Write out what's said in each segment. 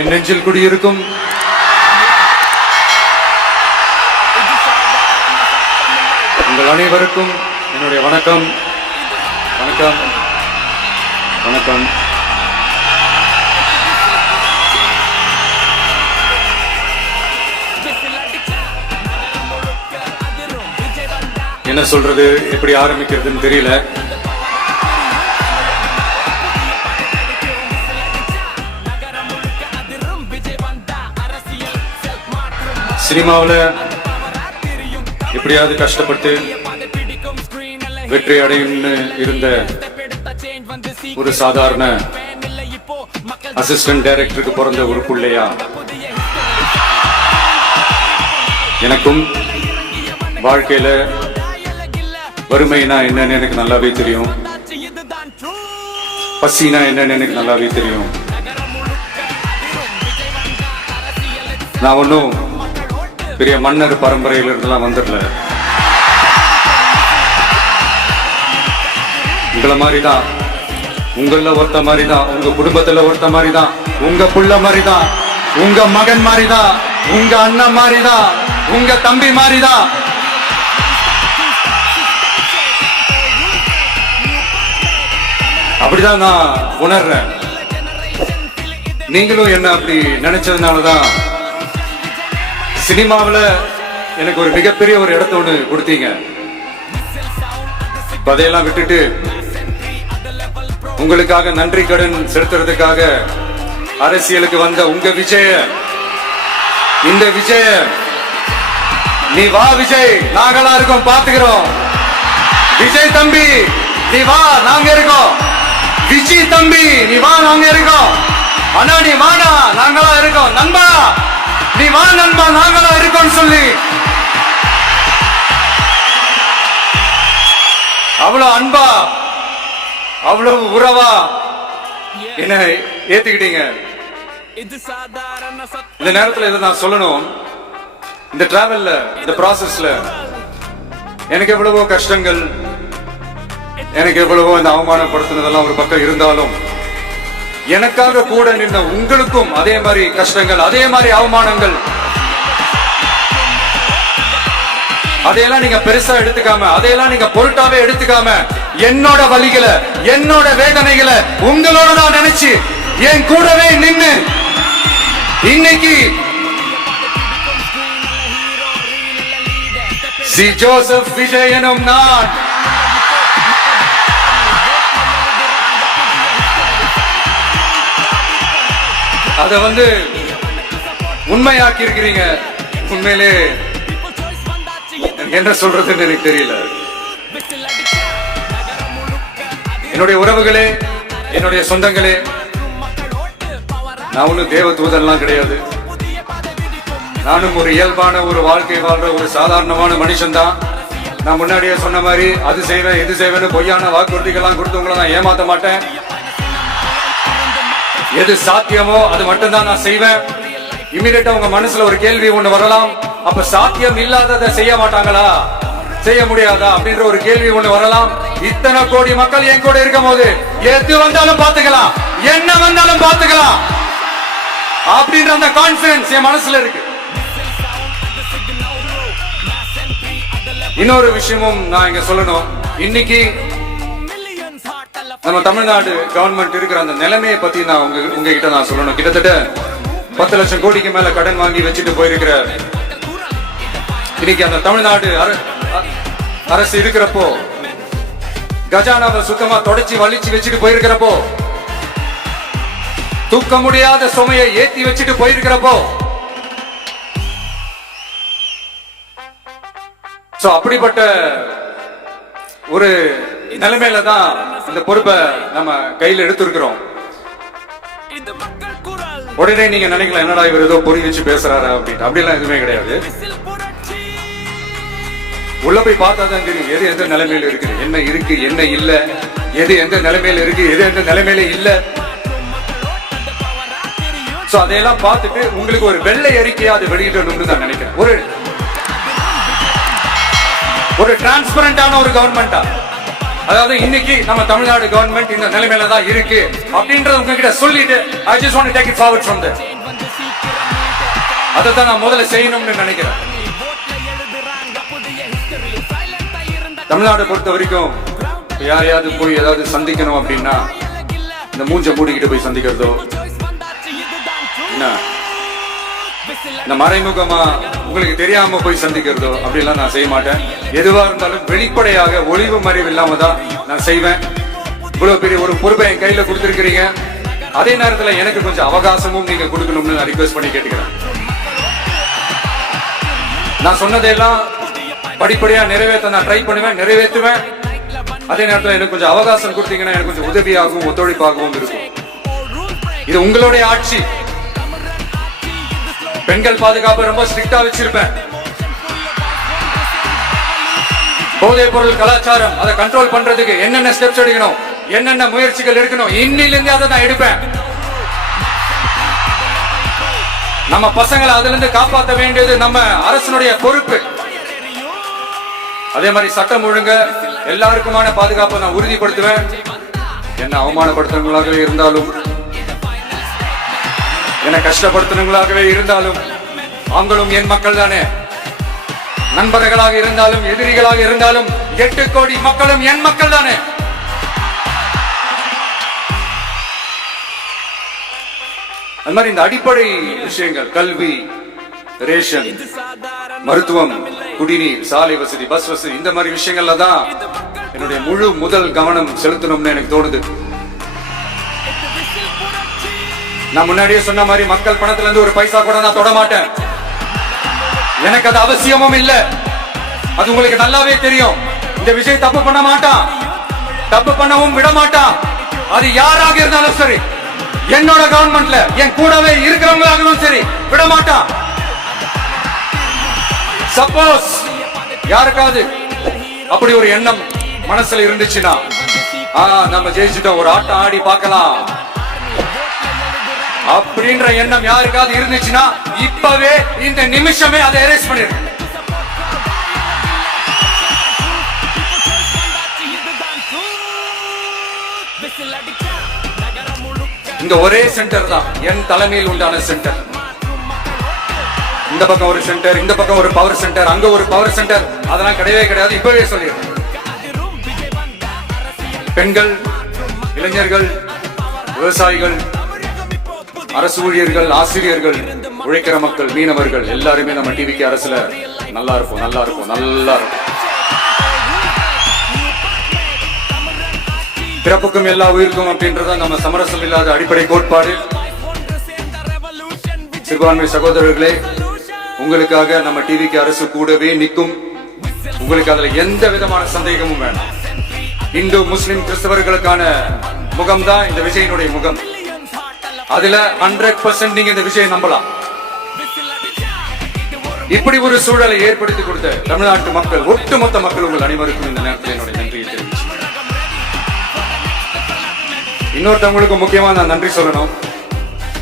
என் நெஞ்சில் குடியிருக்கும் உங்கள் அனைவருக்கும் என்னுடைய வணக்கம். வணக்கம் வணக்கம். என்ன சொல்றது, எப்படி ஆரம்பிக்கிறதுன்னு தெரியல. சினிமாவில் எப்படியாவது கஷ்டப்பட்டு வெற்றி அடையும்னு இருந்த ஒரு சாதாரண அசிஸ்டன்ட் டைரக்டருக்கு பிறந்த ஒரு பிள்ளையா எனக்கும் வாழ்க்கையில வறுமைனா என்னன்னு எனக்கு நல்லாவே தெரியும், பசினா என்னன்னு எனக்கு நல்லாவே தெரியும். நான் ஒன்னும் பெரிய மன்னர் பரம்பரையில இருந்தெல்லாம் வந்துடல. உங்களை மாதிரிதான், உங்கள ஒருத்த மாதிரிதான், உங்க குடும்பத்துல ஒருத்த மாதிரிதான், உங்க புள்ள மாதிரிதான், உங்க மகன் மாதிரிதான், உங்க அண்ணன் மாதிரிதான், உங்க தம்பி மாதிரிதான். அப்படிதான் நான் உணர்றேன். நீங்களும் என்ன அப்படி நினைச்சதுனாலதான் சினிமாவில் எனக்கு ஒரு மிகப்பெரிய ஒரு இடத்த ஒண்ணு கொடுத்தீங்க. அதையெல்லாம் விட்டுட்டு உங்களுக்காக நன்றி கடன் செலுத்துறதுக்காக அரசியலுக்கு வந்த உங்க விஜய, இந்த விஜய, நீ வா விஜய், நாங்களா இருக்கோம், பாத்துக்கிறோம். விஜய் தம்பி நீ வா, நாங்க இருக்கோம். விஜய் தம்பி நீ வா, நாங்க இருக்கோம். அண்ணா நீ வாடா, நாங்களா இருக்கோம். நண்பா நீ வா நண்பா, நாங்களா இருக்கோம் சொல்லி அவ்வளவு அன்பா, அவ்வளவு உறவா என்ன ஏத்துக்கிட்டீங்க. இந்த நேரத்தில் இதை நான் சொல்லணும். இந்த டிராவல்ல, இந்த ப்ராசஸ்ல எனக்கு எவ்வளவோ கஷ்டங்கள், எனக்கு எவ்வளவோ இந்த அவமானப்படுத்தினதெல்லாம் ஒரு பக்கம் இருந்தாலும், எனக்காக கூட நின்ற உங்களுக்கும் அதே மாதிரி கஷ்டங்கள், அதே மாதிரி அவமானங்கள், அதையெல்லாம் நீங்க பெருசா எடுத்துக்காம, அதையெல்லாம் நீங்க பொருட்டாவே எடுத்துக்காம, என்னோட வலிகளை, என்னோட வேதனைகளை உங்களோட தான் நினைச்சு என் கூடவே நின்னு இன்னைக்கு சி ஜோசப் விஜய் எனும் நான் அத உண்மையாக்கி இருக்கிறீங்க. உண்மையிலே என்ன சொல்றதுன்னு எனக்கு தெரியல. என்னுடைய உறவுகளே, என்னுடைய சொந்தங்களே, நான் ஒன்னும் தேவ தூதன்லாம் கிடையாது. நானும் ஒரு இயல்பான ஒரு வாழ்க்கை வாழ்ற ஒரு சாதாரணமான மனுஷன் தான். நான் முன்னாடியே சொன்ன மாதிரி அது செய்வேன் இது செய்வேன்னு பொய்யான வாக்குறுதிகள்லாம் கொடுத்து உங்களை நான் ஏமாத்த மாட்டேன். எது சாத்தியமோ அது மட்டும்தான் நான் செய்வேன். இமிடியேட்டா உங்க மனசுல ஒரு கேள்வி ஒண்ணு வரலாம், அப்ப சாத்தியம் இல்லாததை செய்ய மாட்டாங்களா, செய்ய முடியாதா அப்படின்ற ஒரு கேள்வி ஒண்ணு வரலாம். இத்தனை கோடி மக்கள் என் கூட இருக்கும் போது எது வந்தாலும் பாத்துக்கலாம், என்ன வந்தாலும் பாத்துக்கலாம் அப்படின்ற அந்த கான்பிடன்ஸ் என் மனசுல இருக்கு. இன்னொரு விஷயமும் நான் இங்க சொல்லணும். இன்னைக்கு நம்ம தமிழ்நாடு கவர்மெண்ட் இருக்கிற அந்த நிலைமையை பத்தி நான் உங்ககிட்ட நான் சொல்லணும். கிட்டத்தட்ட 10 லட்சம் கோடிக்கு மேல கடன் வாங்கி வச்சுட்டு போயிருக்கிற இன்னைக்கு அந்த தமிழ்நாடு அரசு இருக்கிறப்போ, கஜானாவை சுத்தமா தொடச்சி வலிச்சு வச்சுட்டு போயிருக்கிறப்போ, தூக்க முடியாத சுமையை ஏத்தி வச்சுட்டு போயிருக்கிறப்போ, அப்படிப்பட்ட ஒரு நிலைமையில தான் இந்த பொறுப்பை நம்ம கையில எடுத்திருக்கிறோம். உடனே நீங்க நினைக்கலாம், என்னடா இவர் ஏதோ பொறி வச்சு பேசுறாரு அப்படின்னு. அப்படிலாம் எதுவுமே கிடையாது. உள்ள போய் பார்த்தா தான் தெரியும் எது எந்த நிலைமையில இருக்கு, என்ன இருக்கு என்ன இல்ல, எது எந்த நிலைமையில இருக்கு, எது எந்த நிலைமையில இல்ல. அதையெல்லாம் பார்த்துட்டு உங்களுக்கு ஒரு வெள்ளை அறிக்கையா அதை வெளியிடணும்னு நான் நினைக்கிறேன். ஒரு டிரான்ஸ்பரண்டான ஒரு கவர்மெண்டா, அதாவது இன்னைக்கு நம்ம தமிழ்நாடு கவர்மெண்ட் இந்த நிலைமையில தான் இருக்கு அப்படின்றது உங்ககிட்ட சொல்லிட்டு I just want to take it forward from there. அதை தான் நான் முதல்ல செய்யணும்னு நினைக்கிறேன். தமிழ்நாடு பொறுத்த வரைக்கும் யாரையாவது போய் ஏதாவது சந்திக்கணும் அப்படின்னா இந்த மூஞ்ச மூடிக்கிட்டு போய் சந்திக்கிறதோ, என்ன இந்த மறைமுகமா உங்களுக்கு தெரியாம போய் சந்திக்கிறதோ அப்படிலாம் நான் செய்ய மாட்டேன். எதுவா இருந்தாலும் வெளிப்படையாக ஒளிவு மறைவு இல்லாம தான் நான் செய்வேன். இவ்வளவு பெரிய ஒரு பொறுப்பை என் கையில கொடுத்திருக்கிறீங்க. அதே நேரத்துல எனக்கு கொஞ்சம் அவகாசமும் நீங்க கொடுக்கணும்னு நான் ரிக்வெஸ்ட் பண்ணி கேட்டுக்கிறேன். நான் சொன்னதெல்லாம் படிப்படியா நிறைவேற்ற நான் ட்ரை பண்ணுவேன், நிறைவேற்றுவேன். அதே நேரத்தில் எனக்கு கொஞ்சம் அவகாசம் கொடுத்தீங்கன்னா எனக்கு கொஞ்சம் உதவியாகவும் ஒத்துழைப்பாகவும் இருக்கும். இது உங்களுடைய ஆட்சி. பெண்கள் பாதுகாப்பு ரொம்ப ஸ்ட்ரிக்டா வச்சிருப்பேன். போதைப் பொருள் கலாச்சாரம் அதை கண்ட்ரோல் பண்றதுக்கு என்னென்ன ஸ்டெப்ஸ் எடுக்கணும், என்னென்ன முயற்சிகள் எடுக்கணும், இன்னிலிருந்து அதை நான் எடுப்பேன். நம்ம பசங்களை அதுல இருந்து காப்பாற்ற வேண்டியது நம்ம அரசனுடைய பொறுப்பு. அதே மாதிரி சட்டம் ஒழுங்க எல்லாருக்குமான பாதுகாப்பை நான் உறுதிப்படுத்துவேன். என்ன அவமானப்படுத்துறவங்களாகவே இருந்தாலும், என்ன கஷ்டப்படுத்துறவங்களாகவே இருந்தாலும், அவங்களும் என் மக்கள் தானே. நண்பர்களாக இருந்தாலும் எதிரிகளாக இருந்தாலும் 8 கோடி மக்களும் என் மக்கள் தானே. அது மாதிரி இந்த அடிப்படை விஷயங்கள், கல்வி, ரேஷன், மருத்துவம், குடிநீர், சாலை வசதி, பஸ் வசதி, இந்த மாதிரி விஷயங்கள்ல தான் என்னுடைய முழு முதல் கவனம் செலுத்தணும்னு எனக்கு தோணுது. நான் முன்னாடியே சொன்ன மாதிரி மக்கள் பணத்துல இருந்து ஒரு பைசா கூட நான் தொட மாட்டேன். எனக்கு அது அவசியமும் இல்ல. அது உங்களுக்கு நல்லாவே தெரியும். இந்த விஷயம் தப்பு பண்ண மாட்டான், தப்பு பண்ணவும் விட மாட்டான். அது யாராக இருந்தாலும் சரி, என்னோட கவர்மெண்ட்ல என் கூடவே இருக்கிறவங்களாகவும் சரி, விட மாட்டான். சப்போஸ் யாருக்காவது அப்படி ஒரு எண்ணம் மனசுல இருந்துச்சுன்னா, நம்ம ஜெயிச்சுட்டோம், ஒரு ஆட்டம் ஆடி பார்க்கலாம் அப்படின்ற எண்ணம் யாருக்காவது இருந்துச்சுன்னா இப்பவே இந்த நிமிஷமே அதை எரேஸ் பண்ணிரு. இந்த ஒரே சென்டர் தான் என் தலைமையில் உண்டான சென்டர். இந்த பக்கம் ஒரு சென்டர், இந்த பக்கம் ஒரு பவர் சென்டர், அங்க ஒரு பவர் சென்டர், அதெல்லாம் கிடையவே கிடையாது. இப்பவே சொல்லிடுறேன். பெண்கள், இளைஞர்கள், விவசாயிகள், அரசு ஊழியர்கள், ஆசிரியர்கள், உழைக்கிற மக்கள், மீனவர்கள் எல்லாருமே நம்ம டிவிக்கு அரசுல நல்லா இருக்கும், நல்லா இருக்கும், நல்லா இருக்கும். பிறப்புக்கும் எல்லா உயிருக்கும் அப்படின்றத நம்ம சமரசம் இல்லாத அடிப்படை கோட்பாடு. சிறுபான்மை சகோதரர்களே, உங்களுக்காக நம்ம டிவிக்கு அரசு கூடவே நிற்கும். உங்களுக்கு அதுல எந்த விதமான சந்தேகமும் வேண்டாம். இந்து, முஸ்லிம், கிறிஸ்தவர்களுக்கான முகம் தான் இந்த விஜயினுடைய முகம். அதுல 100% நீங்க இந்த விஷயம் நம்பலாம். இப்படி ஒரு சூழலை ஏற்படுத்தி கொடுத்த தமிழ்நாட்டு மக்கள், ஒட்டுமொத்த மக்கள், உங்கள் அனைவருக்கும் இந்த நேரத்தில் என்னுடைய நன்றியை தெரிவிச்சு. இன்னொருத்தவங்களுக்கு முக்கியமா நான் நன்றி சொல்லணும்.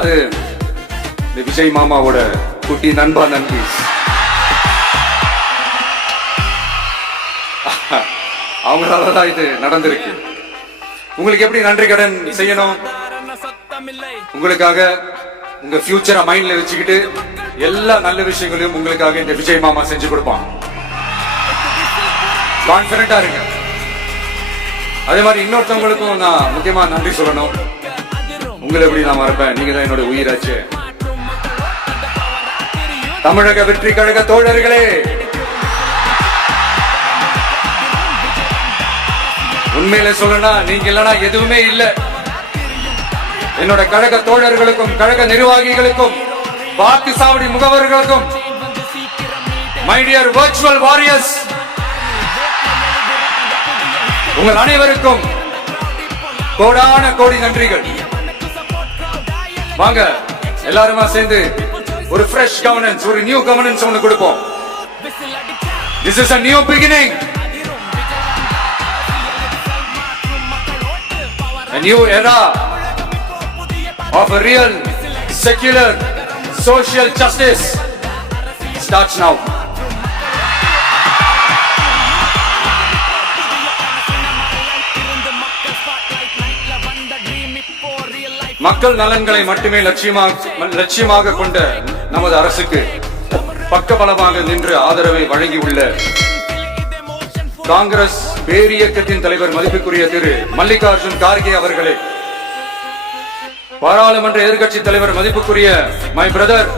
அது இந்த விஜய் மாமாவோட குட்டி நண்பா நன்றி. அவங்களாலதான் இது நடந்திருக்கு. உங்களுக்கு எப்படி நன்றி கடன் செய்யணும்? உங்களுக்காக உங்க ஃபியூச்சரை மைண்ட்ல வச்சுக்கிட்டு எல்லா நல்ல விஷயங்களையும் உங்களுக்காக இந்த விஜய் மாமா செஞ்சு கொடுப்பான். கான்பிடண்டா இருங்க. அதே மாதிரி இன்னொருத்தவங்களுக்கும் நான் முக்கியமா நன்றி சொல்லணும். உங்களை எப்படி நான் மறப்பேன்? நீங்க தான் என்னோட உயிராச்சு. தமிழக வெற்றி கழக தோழர்களே, உண்மையில சொல்லனா நீங்க இல்லனா எதுவுமே இல்ல. என்னோட கழக தோழர்களுக்கும், கழக நிர்வாகிகளுக்கும், வாக்கு சாவடி முகவர்களுக்கும், மை டியர் வர்ச்சுவல் வாரியர்ஸ், உங்கள் அனைவருக்கும் கோடான கோடி நன்றிகள். வாங்க எல்லாருமா சேர்ந்து ஒரு fresh governance, ஒரு new governance ஒன்னு கொடுப்போம். This is a new beginning, a new era of a real secular social justice starts now. மக்கள் நலன்களை மட்டுமே லட்சியமாக கொண்ட நமது அரசுக்கு பக்கபலமாக நின்று ஆதரவை வழங்கியுள்ள காங்கிரஸ் பேரியக்கத்தின் தலைவர் மதிப்புக்குரிய திரு மல்லிகார்ஜுன் கார்கே அவர்களே, பாராளுமன்ற எதிர்க்கட்சி தலைவர் மதிப்புக்குரிய மை பிரதர்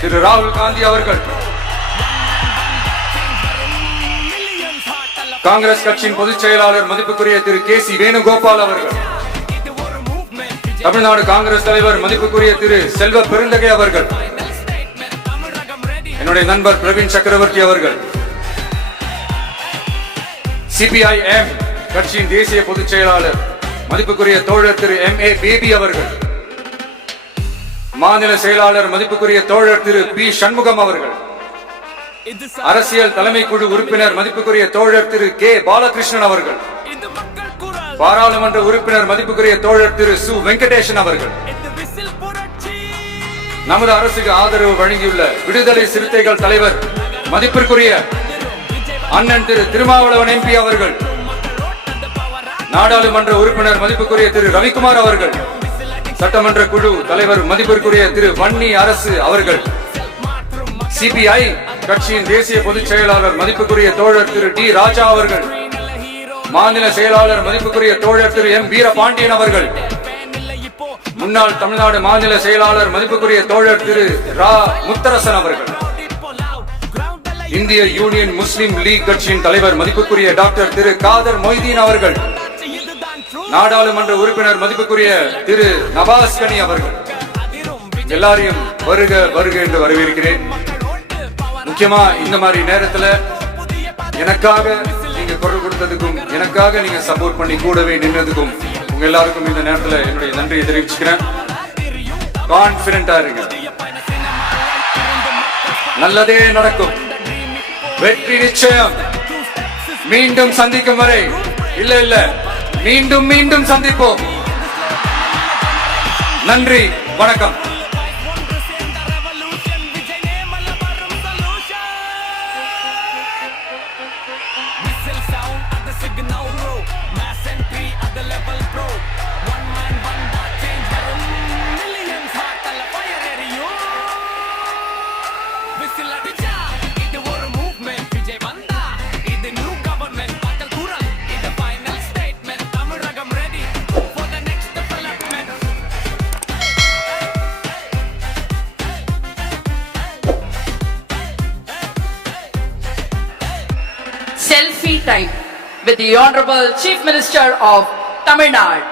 திரு ராகுல் காந்தி அவர்கள், காங்கிரஸ் கட்சியின் பொதுச் செயலாளர் மதிப்புக்குரிய திரு கே.சி. வேணுகோபால் அவர்கள், தமிழ்நாடு காங்கிரஸ் தலைவர் மதிப்புக்குரிய திரு செல்வ பெருந்தகை அவர்கள், என்னுடைய நண்பர் பிரவீன் சக்கரவர்த்தி அவர்கள், சிபிஐஎம் கட்சியின் தேசிய பொதுச் செயலாளர் மதிப்புக்குரிய தோழர் திரு M.A. பேபி அவர்கள், மாநில செயலாளர் மதிப்புக்குரிய தோழர் திரு பி. சண்முகம் அவர்கள், அரசியல் தலைமை குழு உறுப்பினர் மதிப்புக்குரிய தோழர் திரு கே. பாலகிருஷ்ணன் அவர்கள், பாராளுமன்ற உறுப்பினர் மதிப்புக்குரிய தோழர் திரு சு. வெங்கடேசன் அவர்கள், நமது அரசுக்கு ஆதரவு வழங்கியுள்ள விடுதலை சிறுத்தைகள் தலைவர் மதிப்பிற்குரிய அண்ணன் திரு திருமாவளவன் MP அவர்கள், நாடாளுமன்ற உறுப்பினர் மதிப்புக்குரிய திரு ரவிக்குமார் அவர்கள், சட்டமன்ற குழு தலைவர் மதிப்பிற்குரிய திரு வன்னி அரசு அவர்கள், சிபிஐ கட்சியின் தேசிய பொதுச் செயலாளர் மதிப்புக்குரிய தோழர் திரு டி. ராஜா அவர்கள், மாநில செயலாளர் மதிப்புக்குரிய தோழர் திரு M. வீரபாண்டியன் அவர்கள், முன்னாள் தமிழ்நாடு மாநில செயலாளர் மதிப்புக்குரிய தோழர் திரு ரா. முத்தரசன் அவர்கள், இந்திய யூனியன் முஸ்லிம் லீக் கட்சியின் தலைவர் மதிப்புக்குரிய டாக்டர் திரு காதர் மொய்தீன் அவர்கள், நாடாளுமன்ற உறுப்பினர் மதிப்புக்குரிய திரு நவாஸ் கனி அவர்கள், எல்லாரையும் வருக வருக என்று வரவேற்கிறேன். முக்கியமா இந்த மாதிரி நேரத்துல எனக்காக நீங்க குரல் கொடுத்ததுக்கும், எனக்காக நீங்க சப்போர்ட் பண்ணி கூடவே நின்றதுக்கும் உங்க எல்லாருக்கும் இந்த நேரத்துல என்னுடைய நன்றியை தெரிவிச்சுக்கிறேன். கான்பிடென்டா இருங்க, நல்லதே நடக்கும், வெற்றி நிச்சயம். மீண்டும் சந்திக்கும் வரை இல்ல மீண்டும் மீண்டும் சந்திப்போம். நன்றி, வணக்கம். Selfie time with the Honorable Chief Minister of Tamil Nadu.